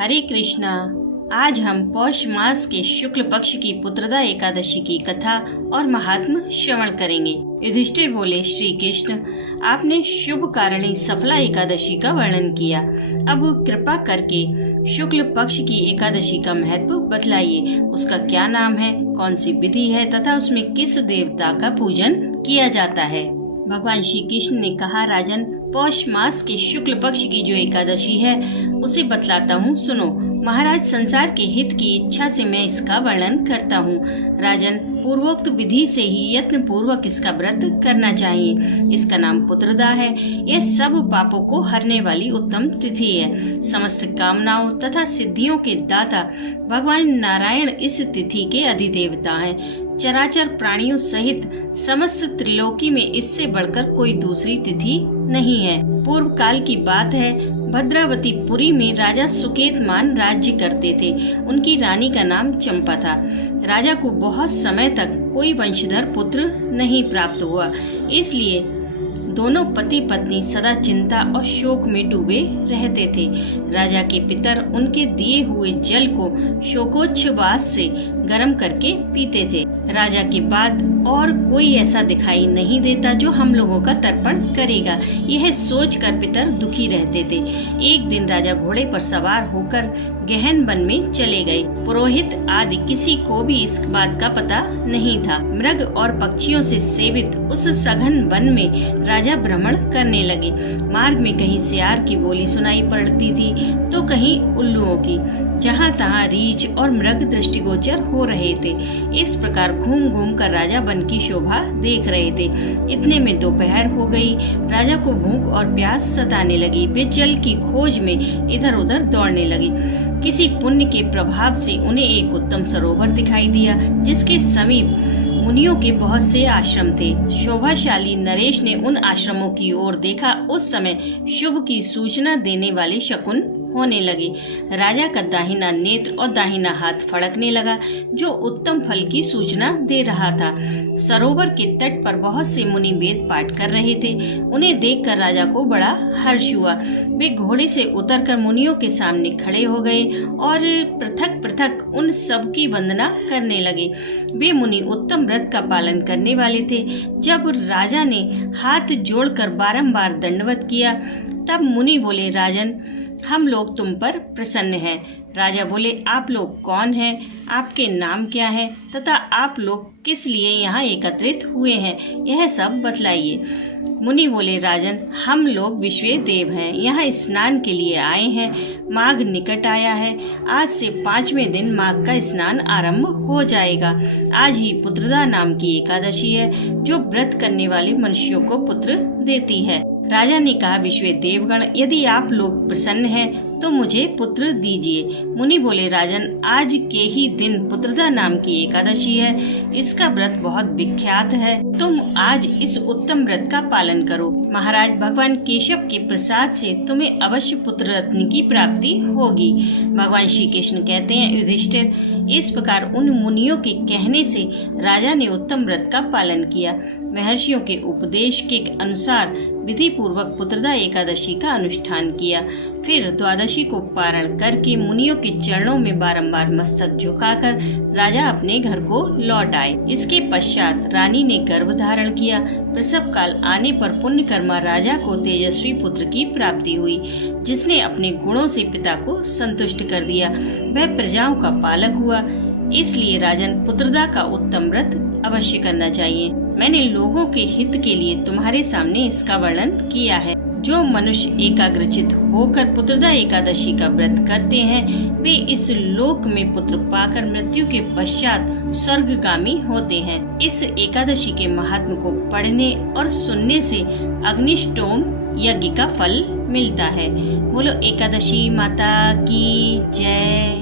हरे कृष्णा। आज हम पौष मास के शुक्ल पक्ष की पुत्रदा एकादशी की कथा और महात्म श्रवण करेंगे। युधिष्ठिर बोले, श्री कृष्ण, आपने शुभ कारिणी सफला एकादशी का वर्णन किया। अब कृपा करके शुक्ल पक्ष की एकादशी का महत्व बतलाइए। उसका क्या नाम है, कौन सी विधि है तथा उसमें किस देवता का पूजन किया जाता है। भगवान श्री कृष्ण ने कहा, राजन, पौष मास के शुक्ल पक्ष की जो एकादशी है उसे बतलाता हूँ, सुनो। महाराज, संसार के हित की इच्छा से मैं इसका वर्णन करता हूँ। राजन, पूर्वोक्त विधि से ही यत्न पूर्वक इसका व्रत करना चाहिए। इसका नाम पुत्रदा है। यह सब पापों को हरने वाली उत्तम तिथि है। समस्त कामनाओं तथा सिद्धियों के दाता भगवान नारायण इस तिथि के अधिदेवता हैं। चराचर प्राणियों सहित समस्त त्रिलोकी में इससे बढ़कर कोई दूसरी तिथि नहीं है। पूर्व काल की बात है, भद्रावती पुरी में राजा सुकेतमान राज्य करते थे। उनकी रानी का नाम चंपा था। राजा को बहुत समय तक कोई वंशधर पुत्र नहीं प्राप्त हुआ। इसलिए दोनों पति पत्नी सदा चिंता और शोक में डूबे रहते थे। राजा के पितर उनके दिए हुए जल को शोकोच्छ्वास से गर्म करके पीते थे। राजा के बाद और कोई ऐसा दिखाई नहीं देता जो हम लोगों का तर्पण करेगा, यह सोचकर पितर दुखी रहते थे। एक दिन राजा घोड़े पर सवार होकर गहन वन में चले गए। पुरोहित आदि किसी को भी इस बात का पता नहीं था। मृग और पक्षियों से सेवित उस सघन वन में राजा भ्रमण करने लगे। मार्ग में कहीं सियार की बोली सुनाई पड़ती थी तो कहीं उल्लुओं की। जहाँ तहाँ रीछ और मृग दृष्टिगोचर हो रहे थे। इस प्रकार घूम घूम कर राजा वन की शोभा देख रहे थे। इतने में दोपहर हो गई। राजा को भूख और प्यास सताने लगी। वे जल की खोज में इधर उधर दौड़ने लगे। किसी पुण्य के प्रभाव से उन्हें एक उत्तम सरोवर दिखाई दिया, जिसके समीप मुनियों के बहुत से आश्रम थे। शोभाशाली नरेश ने उन आश्रमों की ओर देखा। उस समय शुभ की सूचना देने वाले शकुन होने लगे। राजा का दाहिना नेत्र और दाहिना हाथ फड़कने लगा, जो उत्तम फल की सूचना दे रहा था। सरोवर के तट पर बहुत से मुनि वेद पाठ कर रहे थे। उन्हें देखकर राजा को बड़ा हर्ष हुआ। वे घोड़े से उतरकर मुनियों के सामने खड़े हो गए और पृथक पृथक उन सब की वंदना करने लगे। वे मुनि उत्तम व्रत का पालन करने वाले थे। जब राजा ने हाथ जोड़कर बारंबार दंडवत किया, तब मुनि बोले, राजन, हम लोग तुम पर प्रसन्न हैं। राजा बोले, आप लोग कौन हैं, आपके नाम क्या है तथा आप लोग किस लिए यहाँ एकत्रित हुए हैं, यह सब बतलाइए। मुनि बोले, राजन, हम लोग विश्व देव हैं, यहाँ स्नान के लिए आए हैं। माघ निकट आया है। आज से 5वें दिन माघ का स्नान आरंभ हो जाएगा। आज ही पुत्रदा नाम की एकादशी है, जो व्रत करने वाले मनुष्यों को पुत्र देती है। राजा ने कहा, विश्व देवगण, यदि आप लोग प्रसन्न हैं तो मुझे पुत्र दीजिए। मुनि बोले, राजन, आज के ही दिन पुत्रदा नाम की एकादशी है। इसका व्रत बहुत विख्यात है। तुम आज इस उत्तम व्रत का पालन करो। महाराज, भगवान केशव के प्रसाद से तुम्हें अवश्य पुत्र रत्न की प्राप्ति होगी। भगवान श्री कृष्ण कहते हैं, युधिष्ठिर, इस प्रकार उन मुनियों के कहने से राजा ने उत्तम व्रत का पालन किया। महर्षियों के उपदेश के अनुसार विधि पूर्वक पुत्रदा एकादशी का अनुष्ठान किया। फिर द्वादशी को पारण करके मुनियों के चरणों में बारंबार मस्तक झुकाकर राजा अपने घर को लौट आए। इसके पश्चात रानी ने गर्भ धारण किया। प्रसव काल आने पर पुण्यकर्मा राजा को तेजस्वी पुत्र की प्राप्ति हुई, जिसने अपने गुणों से पिता को संतुष्ट कर दिया। वह प्रजाओं का पालक हुआ। इसलिए राजन, पुत्रदा का उत्तम व्रत अवश्य करना चाहिए। मैंने लोगों के हित के लिए तुम्हारे सामने इसका वर्णन किया है। जो मनुष्य एकाग्रचित होकर पुत्रदा एकादशी का व्रत करते हैं, वे इस लोक में पुत्र पाकर मृत्यु के पश्चात स्वर्गगामी होते हैं। इस एकादशी के महात्म को पढ़ने और सुनने से अग्निष्टोम यज्ञ का फल मिलता है। बोलो एकादशी माता की जय।